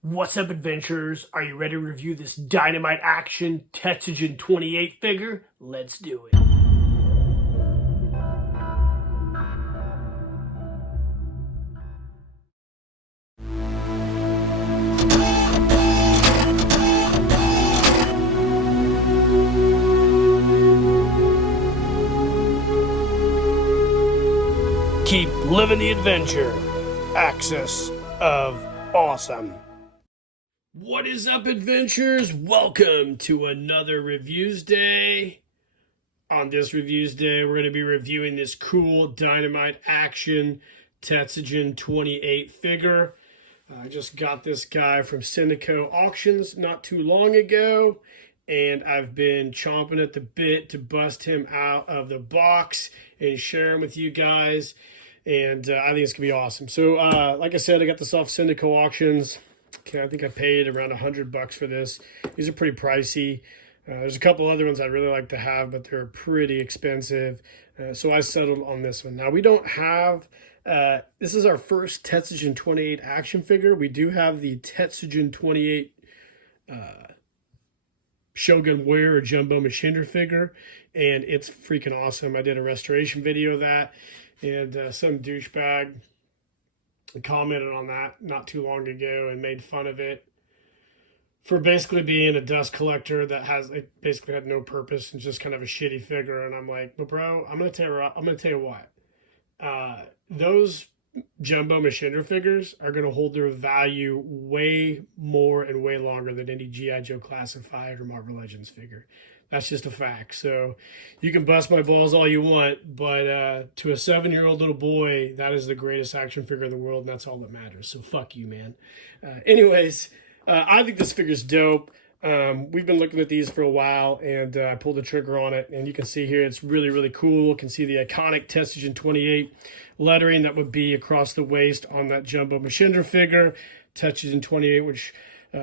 What's up, adventurers? Are you ready to review this Dynamite Action Tetsujin 28 figure? Let's do it. Keep living the adventure. Axis of Awesome. What is up, adventurers? Welcome to another Reviews Day. On this Reviews Day, we're going to be reviewing this cool Dynamite Action Tetsujin 28 figure. I just got this guy from Sendico auctions not too long ago, and I've been chomping at the bit to bust him out of the box and share him with you guys. And I think it's going to be awesome. So, like I said, I got this off Sendico auctions. Okay, I think I paid around $100 for this. These are pretty pricey. There's a couple other ones I'd really like to have, but they're pretty expensive. So I settled on this one. Now, we don't have... this is our first Tetsujin 28 action figure. We do have the Tetsujin 28 Shogun Wear or Jumbo Machinder figure, and it's freaking awesome. I did a restoration video of that, and some douchebag commented on that not too long ago and made fun of it for basically being a dust collector that has basically had no purpose and just kind of a shitty figure. And I'm like, well, bro, I'm gonna tell you what. Those Jumbo Machinder figures are going to hold their value way more and way longer than any G.I. Joe Classified or Marvel Legends figure. That's just a fact. So you can bust my balls all you want, but to a 7-year-old little boy, that is the greatest action figure in the world, and that's all that matters. So fuck you, man. Anyways, I think this figure's dope. We've been looking at these for a while, and I pulled the trigger on it, and you can see here it's really, really cool. You can see the iconic Tetsujin 28 lettering that would be across the waist on that Jumbo Machinder figure. Tetsujin 28, which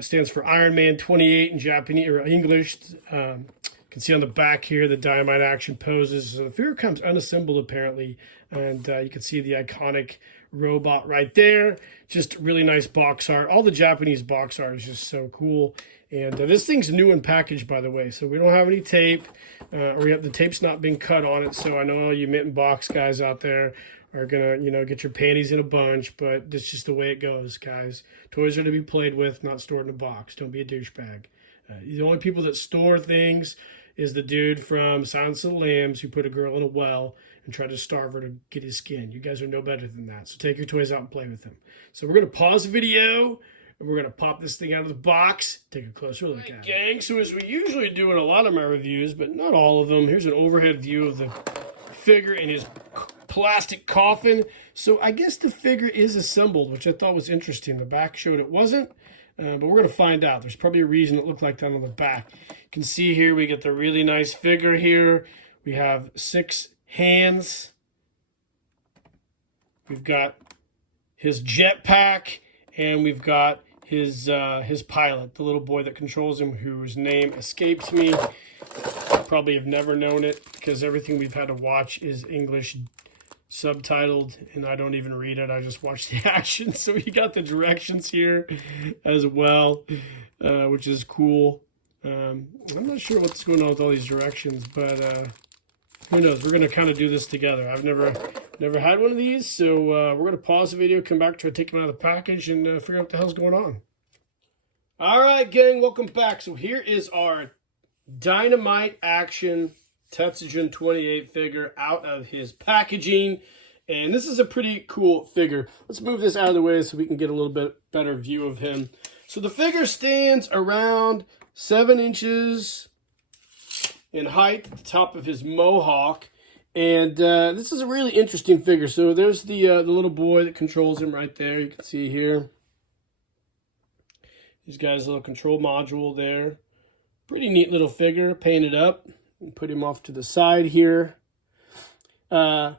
stands for Iron Man 28 in Japanese or English. You can see on the back here the Dynamite Action poses. So the figure comes unassembled apparently, and you can see the iconic robot right there. Just really nice box art. All the Japanese box art is just so cool. And this thing's new and packaged, by the way, so we don't have any tape, or the tape's not been cut on it. So I know all you mint and box guys out there are gonna, get your panties in a bunch, but that's just the way it goes, guys. Toys are to be played with, not stored in a box. Don't be a douchebag. The only people that store things is the dude from Silence of the Lambs who put a girl in a well and tried to starve her to get his skin. You guys are no better than that. So take your toys out and play with them. So we're gonna pause the video. And we're going to pop this thing out of the box, take a closer look at it. Gang, so as we usually do in a lot of my reviews, but not all of them, here's an overhead view of the figure in his plastic coffin. So I guess the figure is assembled, which I thought was interesting. The back showed it wasn't, but we're going to find out. There's probably a reason it looked like that on the back. You can see here we get the really nice figure here. We have 6 hands. We've got his jetpack, and we've got his pilot, the little boy that controls him, whose name escapes me. Probably have never known it because everything we've had to watch is English subtitled, and I don't even read it. I just watch the action. So you got the directions here as well, which is cool. I'm not sure what's going on with all these directions, but who knows? We're going to kind of do this together. I've never had one of these, so we're going to pause the video, come back, try to take them out of the package, and figure out what the hell's going on. All right, gang, welcome back. So here is our Dynamite Action Tetsujin 28 figure out of his packaging, and this is a pretty cool figure. Let's move this out of the way so we can get a little bit better view of him. So the figure stands around 7 inches in height at the top of his mohawk, and this is a really interesting figure. So there's the little boy that controls him right there. You can see here he's got his little control module there. Pretty neat little figure, painted up, and put him off to the side here. The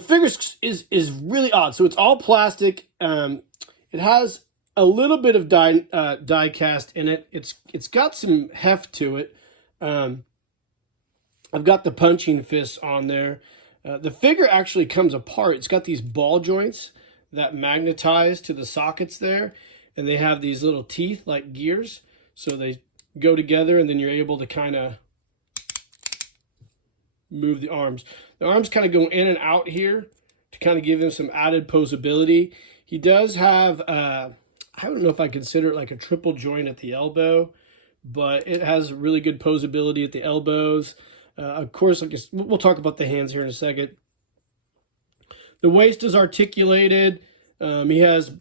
figure is really odd. So it's all plastic. It has a little bit of die cast in it. It's got some heft to it. I've got the punching fists on there. The figure actually comes apart. It's got these ball joints that magnetize to the sockets there. and they have these little teeth like gears, so they go together, and then you're able to kind of move the arms. The arms kind of go in and out here to kind of give him some added posability. He does have, I don't know if I consider it like a triple joint at the elbow, but it has really good posability at the elbows. Of course, I guess we'll talk about the hands here in a second. The waist is articulated. He has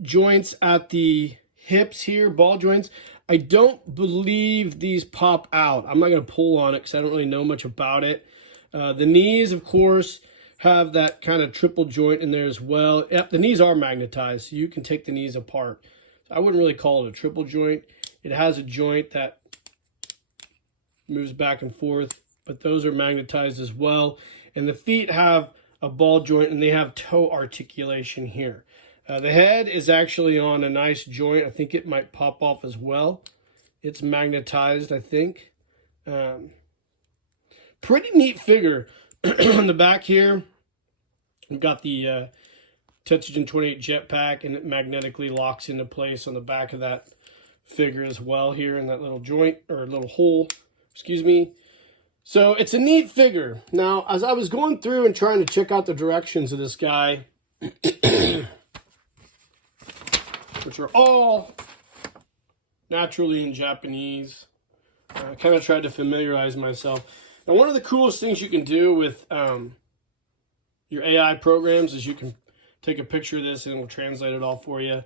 joints at the hips here, ball joints. I don't believe these pop out. I'm not going to pull on it because I don't really know much about it. The knees, of course, have that kind of triple joint in there as well. Yep, the knees are magnetized, so you can take the knees apart. I wouldn't really call it a triple joint. It has a joint that moves back and forth, but those are magnetized as well. And the feet have a ball joint, and they have toe articulation here. The head is actually on a nice joint. I think it might pop off as well. It's magnetized, I think. Pretty neat figure. On the back here, we've got the Tetsujin 28 jetpack, and it magnetically locks into place on the back of that figure as well here in that little joint, or little hole, excuse me. So it's a neat figure. Now, as I was going through and trying to check out the directions of this guy, which are all naturally in Japanese, I kind of tried to familiarize myself. Now, one of the coolest things you can do with your AI programs is you can take a picture of this and it will translate it all for you.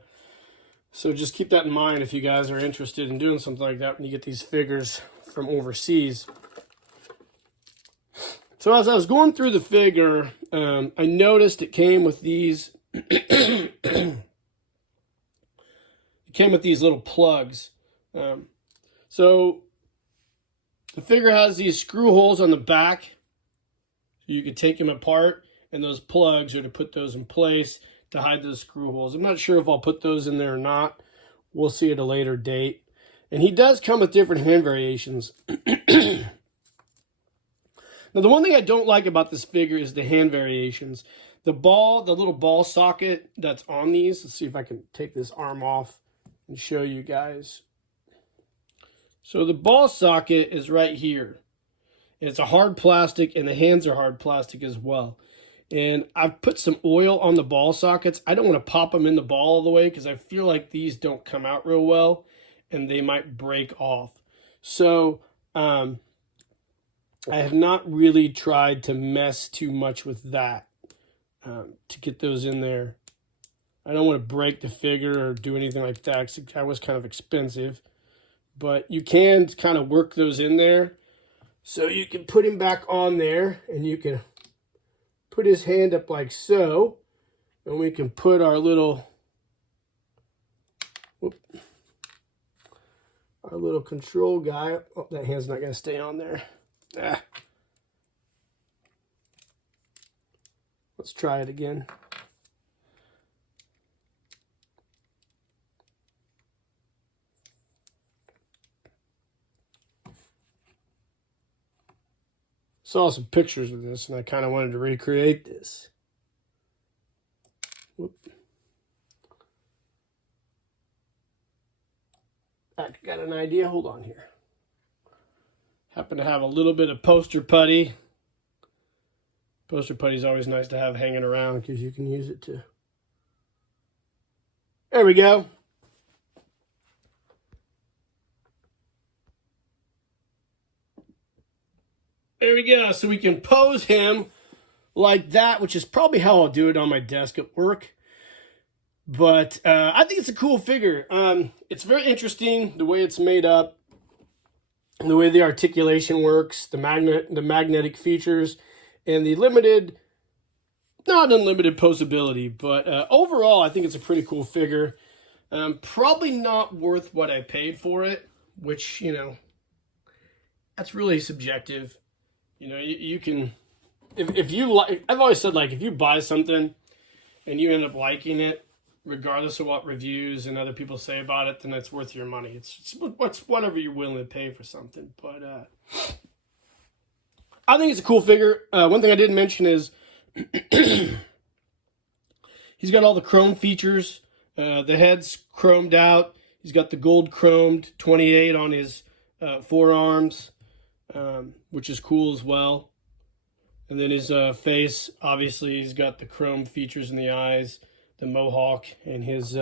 So just keep that in mind if you guys are interested in doing something like that when you get these figures from overseas. So as I was going through the figure, I noticed it came with these it came with these little plugs. So the figure has these screw holes on the back, so you can take them apart, and those plugs are to put those in place to hide those screw holes. I'm not sure if I'll put those in there or not. We'll see at a later date. And he does come with different hand variations. Now, the one thing I don't like about this figure is the hand variations. The little ball socket that's on these, let's see if I can take this arm off and show you guys. So the ball socket is right here. And it's a hard plastic, and the hands are hard plastic as well. And I've put some oil on the ball sockets. I don't want to pop them in the ball all the way because I feel like these don't come out real well and they might break off. So I have not really tried to mess too much with that to get those in there. I don't want to break the figure or do anything like that because that was kind of expensive. But you can kind of work those in there. So you can put him back on there, and you can put his hand up like so. And we can put our little, our little control guy. Oh, that hand's not going to stay on there. Let's try it again. Saw some pictures of this, and I kind of wanted to recreate this. Whoop. I got an idea. Hold on here. Happen to have a little bit of poster putty. Poster putty is always nice to have hanging around because you can use it to... There we go. There we go. So we can pose him like that, which is probably how I'll do it on my desk at work. But I think it's a cool figure. It's very interesting the way it's made up, the way the articulation works, the magnetic features, and the limited, not unlimited posability. But overall, I think it's a pretty cool figure. Probably not worth what I paid for it, which, you know, that's really subjective. You know, you can, if you like, I've always said, like, if you buy something and you end up liking it, regardless of what reviews and other people say about it, then it's worth your money. It's whatever you're willing to pay for something. But I think it's a cool figure. One thing I didn't mention is he's got all the chrome features The head's chromed out. He's got the gold chromed 28 on his forearms, which is cool as well. And then his face, obviously, he's got the chrome features in the eyes, the mohawk, and his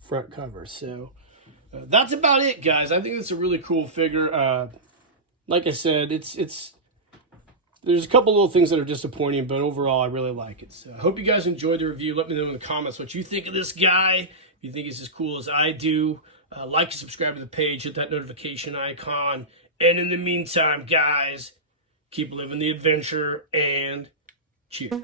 front cover. So that's about it, guys. I think it's a really cool figure. Like I said, there's a couple little things that are disappointing, but overall, I really like it. So I hope you guys enjoyed the review. Let me know in the comments what you think of this guy. If you think he's as cool as I do, like and subscribe to the page. Hit that notification icon. And in the meantime, guys, keep living the adventure, and cheers.